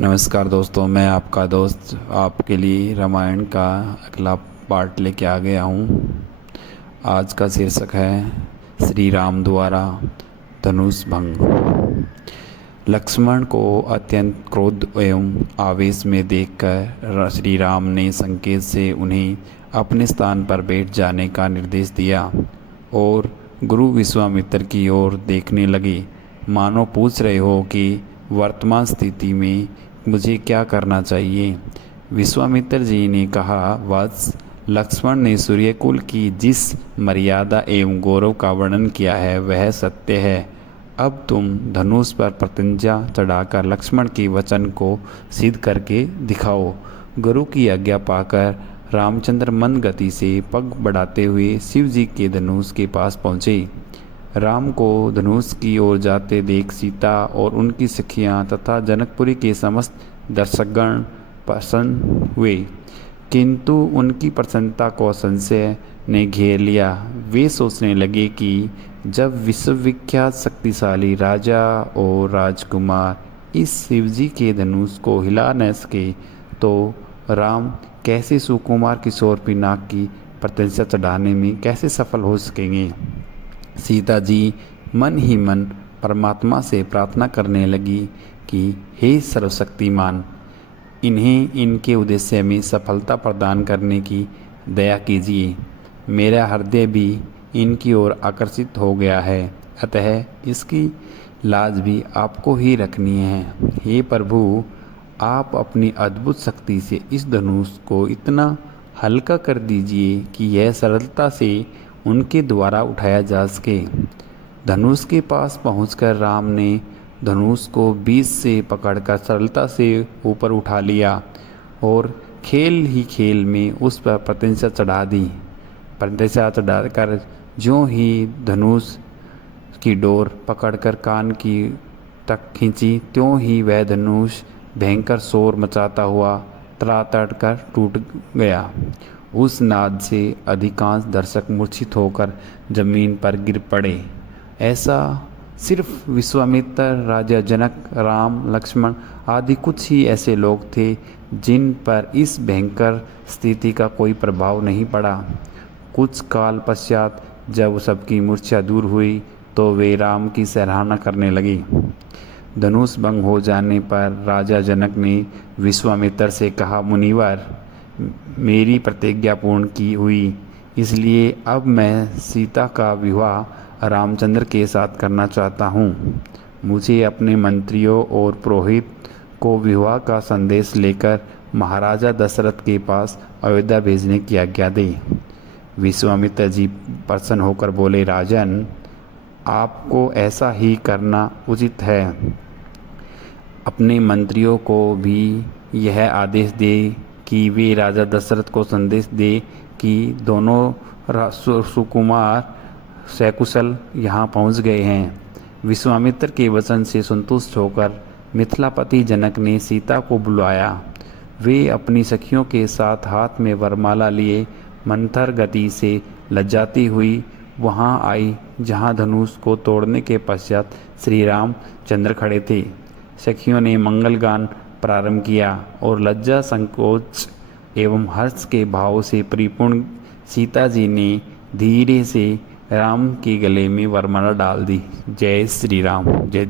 नमस्कार दोस्तों, मैं आपका दोस्त आपके लिए रामायण का अगला पार्ट लेके आ गया हूँ। आज का शीर्षक है श्री राम द्वारा धनुष भंग। लक्ष्मण को अत्यंत क्रोध एवं आवेश में देखकर श्री राम ने संकेत से उन्हें अपने स्थान पर बैठ जाने का निर्देश दिया और गुरु विश्वामित्र की ओर देखने लगे, मानो पूछ रहे हो कि वर्तमान स्थिति में मुझे क्या करना चाहिए। विश्वामित्र जी ने कहा, वत्स, लक्ष्मण ने सूर्यकुल की जिस मर्यादा एवं गौरव का वर्णन किया है वह सत्य है। अब तुम धनुष पर प्रतिज्ञा चढ़ाकर लक्ष्मण के वचन को सिद्ध करके दिखाओ। गुरु की आज्ञा पाकर रामचंद्र मंद गति से पग बढ़ाते हुए शिव जी के धनुष के पास पहुँचे। राम को धनुष की ओर जाते देख सीता और उनकी सखियाँ तथा जनकपुरी के समस्त दर्शकगण प्रसन्न हुए, किंतु उनकी प्रसन्नता को संशय ने घेर लिया। वे सोचने लगे कि जब विश्वविख्यात शक्तिशाली राजा और राजकुमार इस शिवजी के धनुष को हिला न सके तो राम कैसे सुकुमार किशोर पिनाक की प्रतिज्ञा चढ़ाने में कैसे सफल हो सकेंगे। सीता जी मन ही मन परमात्मा से प्रार्थना करने लगी कि हे सर्वशक्तिमान, इन्हें इनके उद्देश्य में सफलता प्रदान करने की दया कीजिए। मेरा हृदय भी इनकी ओर आकर्षित हो गया है, अतः इसकी लाज भी आपको ही रखनी है। हे प्रभु, आप अपनी अद्भुत शक्ति से इस धनुष को इतना हल्का कर दीजिए कि यह सरलता से उनके द्वारा उठाया जा सके। धनुष के पास पहुंचकर राम ने धनुष को बीच से पकड़कर सरलता से ऊपर उठा लिया और खेल ही खेल में उस पर प्रतिज्ञा चढ़ा दी। प्रतिज्ञा चढ़ाकर ज्यों ही धनुष की डोर पकड़कर कान की तक खींची, त्यों ही वह धनुष भयंकर शोर मचाता हुआ तड़ातड़ कर टूट गया। उस नाद से अधिकांश दर्शक मूर्छित होकर जमीन पर गिर पड़े। ऐसा सिर्फ विश्वामित्र, राजा जनक, राम, लक्ष्मण आदि कुछ ही ऐसे लोग थे जिन पर इस भयंकर स्थिति का कोई प्रभाव नहीं पड़ा। कुछ काल पश्चात जब सबकी मूर्छा दूर हुई तो वे राम की सराहना करने लगे। धनुष भंग हो जाने पर राजा जनक ने विश्वामित्र से कहा, मुनिवर, मेरी प्रतिज्ञा पूर्ण की हुई, इसलिए अब मैं सीता का विवाह रामचंद्र के साथ करना चाहता हूँ। मुझे अपने मंत्रियों और पुरोहित को विवाह का संदेश लेकर महाराजा दशरथ के पास अयोध्या भेजने की आज्ञा दे। विश्वामित्र जी प्रसन्न होकर बोले, राजन, आपको ऐसा ही करना उचित है। अपने मंत्रियों को भी यह आदेश दे कि वे राजा दशरथ को संदेश दे कि दोनों सुकुमार सकुशल यहाँ पहुँच गए हैं। विश्वामित्र के वचन से संतुष्ट होकर मिथिलापति जनक ने सीता को बुलाया। वे अपनी सखियों के साथ हाथ में वरमाला लिए मंथर गति से लज्जाती हुई वहाँ आई जहाँ धनुष को तोड़ने के पश्चात श्री राम चंद्र खड़े थे। सखियों ने मंगलगान प्रारंभ किया और लज्जा, संकोच एवं हर्ष के भाव से परिपूर्ण सीता जी ने धीरे से राम के गले में वरमाला डाल दी। जय श्री राम। जय